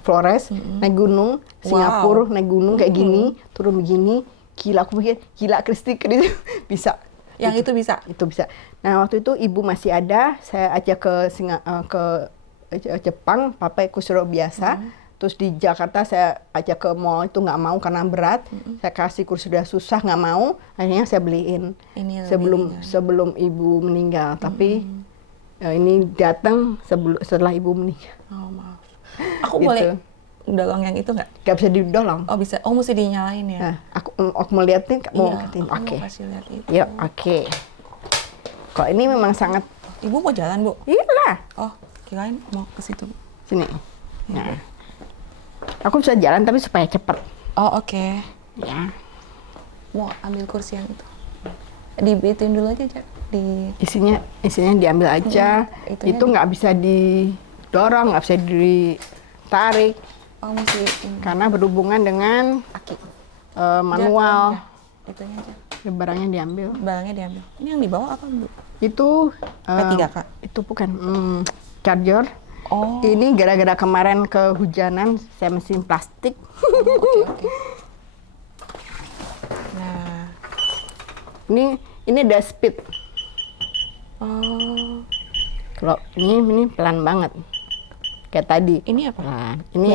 Flores, naik gunung, Singapura, naik gunung kayak gini, turun begini, gila, aku pikir, gila Kristi bisa. Yang itu bisa? Itu bisa. Nah, waktu itu ibu masih ada, saya ajak ke Jepang, pakai kursi roda biasa. Terus di Jakarta saya ajak ke mall, itu nggak mau karena berat. Saya kasih kursi roda susah, nggak mau. Akhirnya saya beliin sebelum ibu meninggal. Tapi ini datang setelah ibu meninggal. Oh, maaf. Aku boleh dorong yang itu nggak? Nggak bisa didorong. Oh bisa, mesti dinyalain ya? Nah, aku mau lihat nih, mau ngeliatin. Oke. Yuk, oke. Kok ini memang sangat... Ibu mau jalan, Bu? Iya lah. Oh, kirain mau ke situ. Sini. Nah, aku bisa jalan tapi supaya cepat. Oh, oke. Ya. Mau ambil kursi yang itu? Dibituin dulu aja, Cak. Isinya diambil aja. Itu nggak bisa didorong, nggak bisa ditarik. Oh, mesti karena berhubungan dengan manual. itunya aja. Barangnya diambil. Barangnya diambil. Ini yang dibawa apa, Bu? Itu P3K. Itu bukan charger. Oh. Ini gara-gara kemarin kehujanan saya mesin plastik. Oke. Nah, ini ada speed. oh, Kalau ini pelan banget. Kayak tadi. ini apa? Pelan. Ini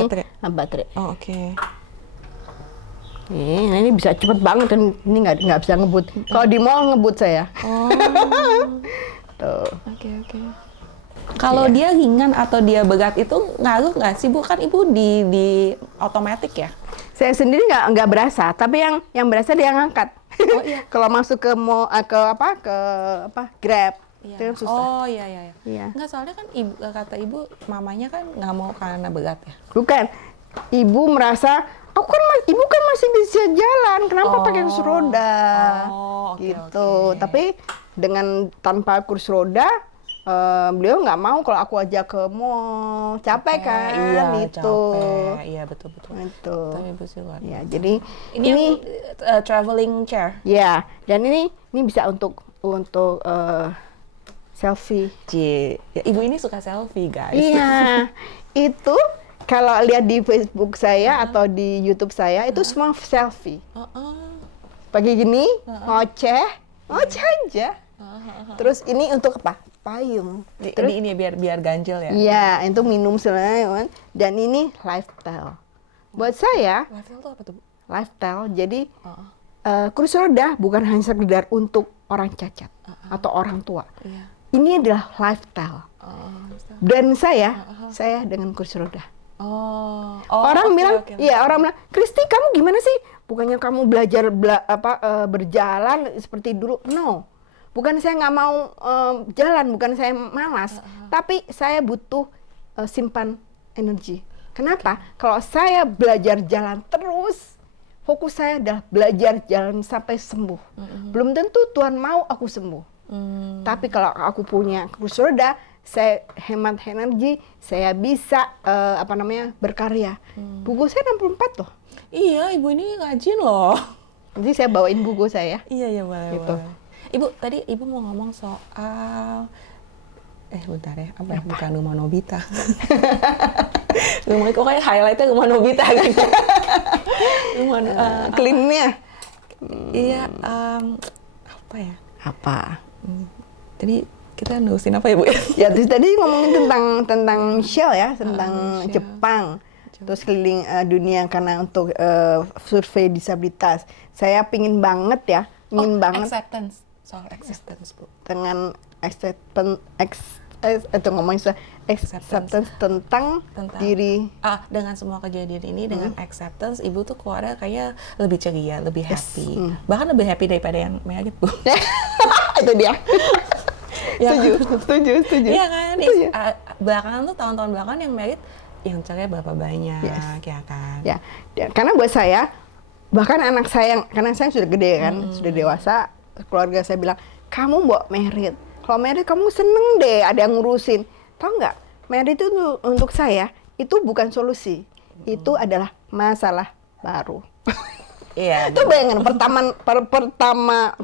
baterai. Oh, oke. Ini bisa cepet banget kan. Ini nggak bisa ngebut. Kalau di mall ngebut saya. Oh. Tuh. Oke. Kalau dia ringan atau dia berat itu ngaruh nggak sih, Bu? Kan Ibu di otomatis ya? Saya sendiri nggak berasa, tapi yang berasa dia ngangkat. Oh iya. Kalau masuk ke mall, ke Grab, Iya. itu susah. Oh iya. Iya. Nggak, soalnya kan kata Ibu, mamanya kan nggak mau karena berat ya? Bukan, ibu merasa ibu kan masih bisa jalan, kenapa pakai kursi roda? Oh, oke, gitu. oke. Tapi dengan tanpa kursi roda, beliau nggak mau kalau aku ajak ke mall, capek kan? Iya, itu. capek. Iya, betul. Itu. Tapi Ibu sih luar Ya, biasa. jadi Ini traveling chair. ya, dan ini bisa untuk selfie. Ya, Ibu ini suka selfie, guys. Iya, itu kalau lihat di Facebook saya atau di YouTube saya itu semua selfie. Pagi gini ngoceh aja. Terus ini untuk apa? Payung. Terus Ini biar ganjel ya. iya, itu minum selain. Dan ini lifestyle. Buat saya Lifestyle tuh apa tuh, Bu? lifestyle. Jadi kursi roda bukan hanya sekedar untuk orang cacat atau orang tua. Iya. Ini adalah lifestyle. Lifestyle. Dan saya dengan kursi roda. oke, Orang bilang, oke. iya orang bilang, Kristi kamu gimana sih? Bukannya kamu belajar berjalan seperti dulu? No, bukan saya nggak mau jalan, bukan saya malas, tapi saya butuh simpan energi. Kenapa? Kalau saya belajar jalan terus, fokus saya adalah belajar jalan sampai sembuh. Belum tentu Tuhan mau aku sembuh. Tapi kalau aku punya kursi roda, saya hemat energi, saya bisa berkarya. Buku saya 64 loh. Iya, Ibu ini rajin loh. Nanti saya bawain buku saya. Iya, boleh, Gitu. boleh. Ibu, tadi Ibu mau ngomong soal bentar ya, apa? Bukan rumah Nobita. Rumah, kok kayak highlightnya rumah Nobita gitu. Rumah Clean-nya. Iya, apa ya? Apa? Tadi kita nulisin apa ya, Bu? Ya, terus tadi ngomongin tentang Michelle ya, tentang Michelle. Jepang. Terus keliling dunia karena untuk survei disabilitas. Saya pingin banget ya, banget Acceptance. Soal acceptance, Bu. dengan acceptance tentang diri. Dengan semua kejadian ini, dengan acceptance, Ibu tuh keluarnya kayaknya lebih ceria, lebih happy. Bahkan lebih happy daripada yang Merit, Bu. Itu dia. Ya, Setuju. Iya kan? Setuju. Belakangan tuh tahun-tahun belakangan yang Merit, yang ceria berapa banyak, Yes. ya kan? Ya, karena buat saya, bahkan anak saya, karena saya sudah gede kan, sudah dewasa, keluarga saya bilang, kamu mau merit. Kalau merit kamu seneng deh, ada yang ngurusin. Tahu nggak? Merit itu untuk saya, itu bukan solusi. Itu adalah masalah baru. Iya. Itu bayangan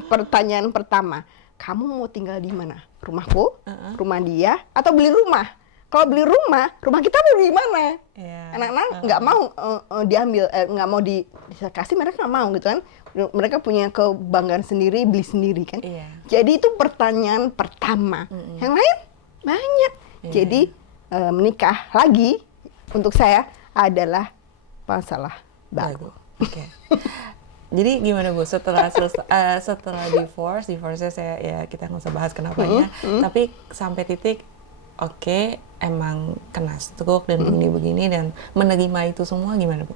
pertanyaan pertama. Kamu mau tinggal di mana? Rumahku, rumah dia, atau beli rumah? Kalau beli rumah kita mau di mana? Iya. Anak-anak nggak mau diambil, nggak mau dikasih, mereka nggak mau gitu kan. Mereka punya kebanggaan sendiri, beli sendiri kan. Iya. Jadi itu pertanyaan pertama. Yang lain banyak. Iya. Jadi menikah lagi untuk saya adalah masalah baru. Oke. Jadi gimana, Bu? Setelah divorce-nya saya ya kita nggak usah bahas kenapanya. Tapi sampai titik oke, emang kena stroke dan begini-begini dan menerima itu semua gimana, Bu?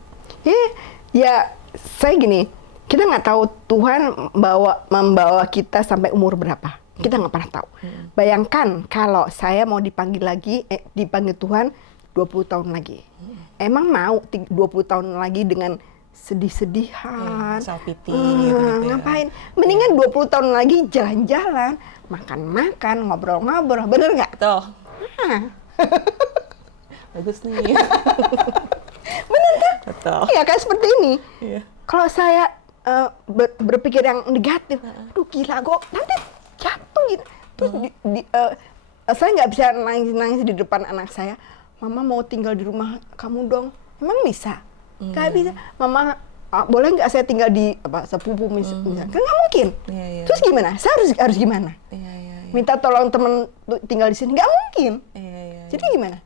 Ya saya gini, kita nggak tahu Tuhan membawa kita sampai umur berapa. Kita nggak pernah tahu. Bayangkan kalau saya mau dipanggil Tuhan 20 tahun lagi. Emang mau 20 tahun lagi dengan sedih-sedihan, self-pity gitu ya. ngapain? Mendingan 20 tahun lagi jalan-jalan, makan-makan, ngobrol-ngobrol, bener nggak? Tuh. Bagus nih. Bener kan? Betul. Iya kan seperti ini. Iya. Kalau saya berpikir yang negatif. Aduh gila, kok nanti jatuh gitu. Terus saya nggak bisa nangis di depan anak saya. Mama mau tinggal di rumah kamu dong. Emang bisa? Nggak bisa. Mama, boleh nggak saya tinggal di sepupu misalnya? Kan nggak mungkin. Terus gimana? Saya harus gimana? Minta tolong teman tinggal di sini? Nggak mungkin. Jadi gimana?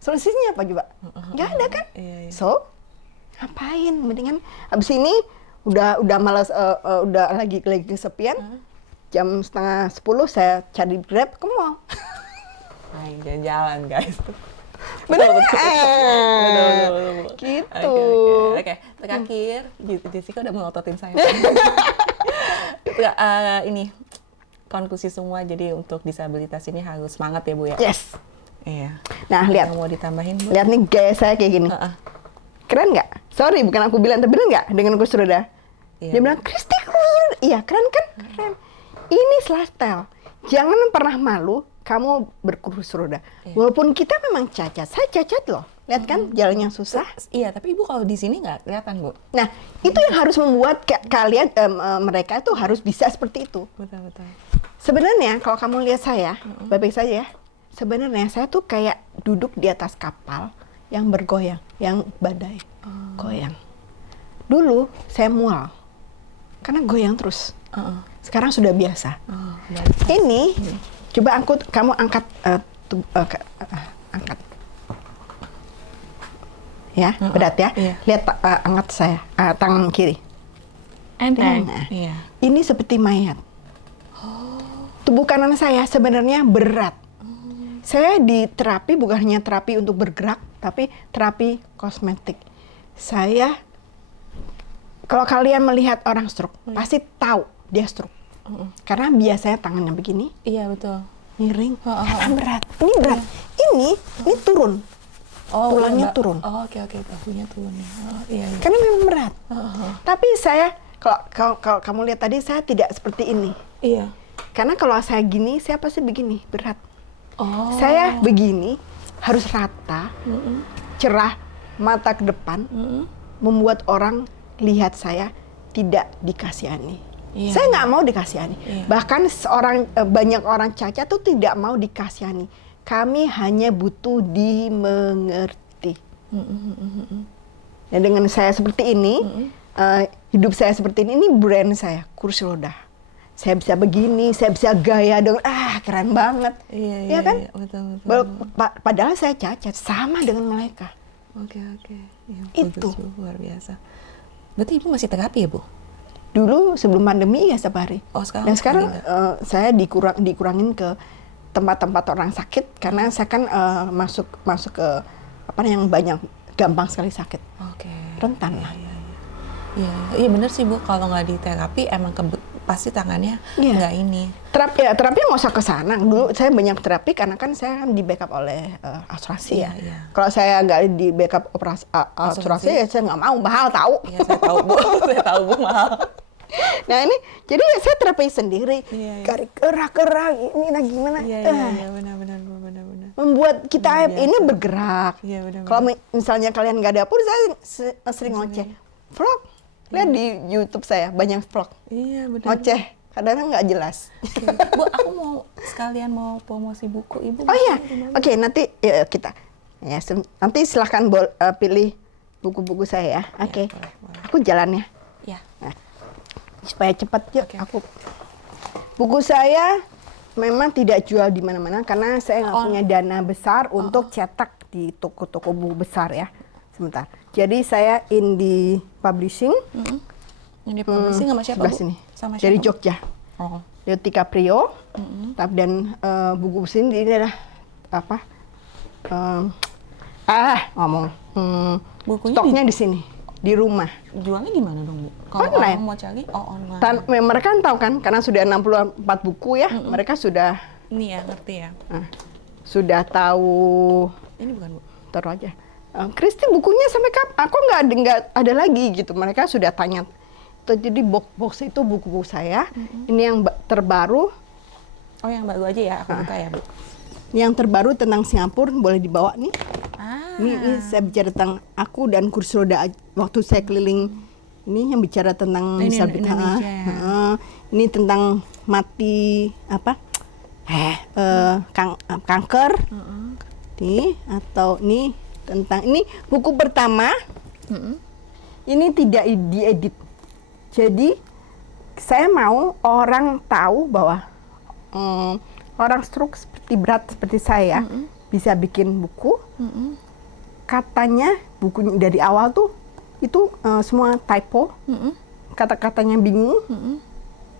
Solusinya apa coba? Nggak ada kan? So, ngapain? Mendingan abis ini udah malas, udah lagi kesepian. Jam 9:30 saya cari Grab ke mall. Jalan-jalan guys. Bener. Betul. Gitu. Oke. Terakhir, Jessica udah melototin saya. Ini konklusi semua, jadi untuk disabilitas ini harus semangat ya Bu ya. Yes. Iya. Nah lihat. Mau ditambahin Bu? Lihat nih gaya saya kayak gini. Keren nggak? Sorry, bukan aku bilang, tapi bener nggak dengan kursi roda? Dia bilang, Kristi kursi roda. Iya, keren kan? Keren. Ini lifestyle. Jangan pernah malu kamu berkursi roda. Walaupun kita memang cacat. Saya cacat loh. Lihat kan jalannya susah. Iya, tapi Ibu kalau di sini nggak kelihatan Bu. Nah, itu yang harus membuat kalian, mereka itu harus bisa seperti itu. Betul. Sebenarnya kalau kamu lihat saya, baik-baik saja ya. Sebenarnya saya tuh kayak duduk di atas kapal yang bergoyang, yang badai goyang. Dulu saya mual karena goyang terus. Sekarang sudah biasa. Ini coba kamu angkat, angkat. Ya, berat ya. Lihat angkat saya, tangan kiri. Nah, ini seperti mayat. Tubuh kanan saya sebenarnya berat. Saya di terapi bukan hanya terapi untuk bergerak, tapi terapi kosmetik. Saya, kalau kalian melihat orang stroke, pasti tahu dia stroke. Karena biasanya tangannya begini. Iya, betul. Miring, kan berat. Ini berat. Ini turun. Tulangnya turun. Oke. Bahunya turun ya. Iya. Karena memang berat. Tapi saya, kalau kamu lihat tadi, saya tidak seperti ini. Iya. Karena kalau saya gini, saya pasti begini, berat. Saya begini, harus rata, cerah, mata ke depan, membuat orang lihat saya tidak dikasihani. Saya nggak mau dikasihani. Bahkan banyak orang cacat tuh tidak mau dikasihani. Kami hanya butuh dimengerti. Dan dengan saya seperti ini, hidup saya seperti ini brand saya, kursi roda. Saya bisa begini, saya bisa gaya dengan keren banget. Iya kan? Iya, betul. Padahal saya cacat, sama dengan mereka. Oke. Ya, itu bagus, luar biasa. Berarti Ibu masih terapi ya Bu? Dulu sebelum pandemi ya setiap hari. Sekarang? Dan sekarang saya dikurangin ke tempat-tempat orang sakit karena saya kan masuk ke yang banyak, gampang sekali sakit. Rentan lah. Iya benar sih Bu, kalau nggak di terapi emang pasti tangannya nggak ini. Terapi nggak usah ke sana. Dulu saya banyak terapi karena kan saya di backup oleh asuransi ya. Kalau saya nggak di backup asuransi ya saya nggak mau, mahal tahu. Iya saya tahu Bu, saya tahu Bu mahal. Nah ini jadi saya terapi sendiri, gerak-gerak ini gimana? Iya benar. Membuat kita ini bergerak. Iya benar. Kalau misalnya kalian nggak dapur, saya sering ngoceh. Vlog, lihat di YouTube saya banyak vlog. Iya benar. Ngoceh, kadang-kadang nggak jelas. Bu, aku sekalian mau promosi buku Ibu. Oh iya, oke nanti kita nanti silahkan pilih buku-buku saya ya. Oke. Aku jalan ya. Iya. Nah, supaya cepat yuk. Buku saya memang tidak jual di mana-mana karena saya nggak punya dana besar untuk cetak di toko-toko buku besar ya. Sebentar. Jadi saya indie publishing. Indie publishing sama siapa Bu? Sini. Sama dari siapa? Jogja. Leo Caprio. Dan buku sini ini adalah apa? Bukunya stoknya di sini, di rumah. Jualnya di mana dong Bu? Kalau online. orang mau cari, online. Mereka kan tahu kan, karena sudah 64 buku ya, mereka sudah. Ini ya, ngerti ya. Sudah tahu. Ini bukan Bu? Taruh aja. Kristi bukunya sampai kapan? Aku nggak ada lagi gitu. Mereka sudah tanya. Jadi box itu buku-buku saya. Ini yang terbaru. Yang baru aja ya, aku buka ya Bu. Yang terbaru tentang Singapura, boleh dibawa nih. Ini saya bicara tentang aku dan kursi roda waktu saya keliling Ini yang bicara tentang ini disabilitas. Indonesia ya. Ini tentang mati kanker. Nih, atau ini tentang ini buku pertama. Ini tidak diedit. Jadi saya mau orang tahu bahwa orang stroke berat seperti saya bisa bikin buku. Katanya bukunya dari awal tuh itu semua typo, kata-katanya bingung,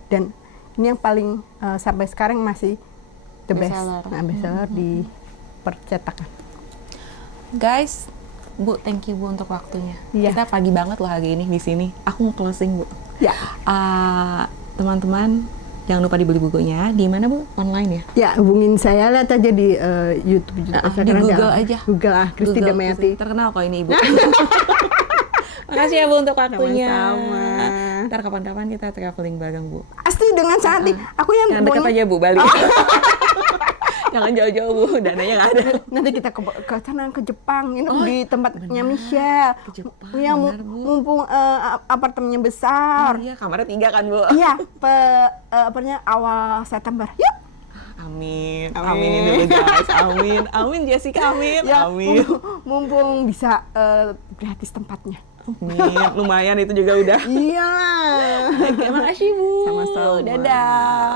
dan ini yang paling sampai sekarang masih the best, bestseller di percetakan. Guys, Bu, thank you Bu untuk waktunya. Iya. Kita pagi banget loh hari ini di sini. Aku mau closing Bu. Ya. Teman-teman jangan lupa dibeli bukunya. Di mana Bu? Online ya? Ya, hubungin saya, lihat aja di YouTube. Di Google aja. Google Kristi Damayanti. Terkenal kok ini Ibu. Makasih ya Bu untuk waktunya. Sama-sama. Ntar kapan-kapan kita traveling bareng Bu. Pasti dengan sangat. Aku yang dekat aja Bu, Bali. Jangan jauh-jauh Bu, dananya nggak ada. Nanti kita ke sana, ke Jepang. Ini di tempatnya Michelle. Ke Jepang, ya, mumpung apartemennya besar. Iya, kamarnya 3 kan Bu? Iya, awal September. Yuk. Amin ini dulu guys. Amin Jessica, amin. Ya, amin. Mumpung bisa gratis tempatnya. Amin, lumayan itu juga udah. Iya. Oke, makasih Bu. Sama-sama. Dadah.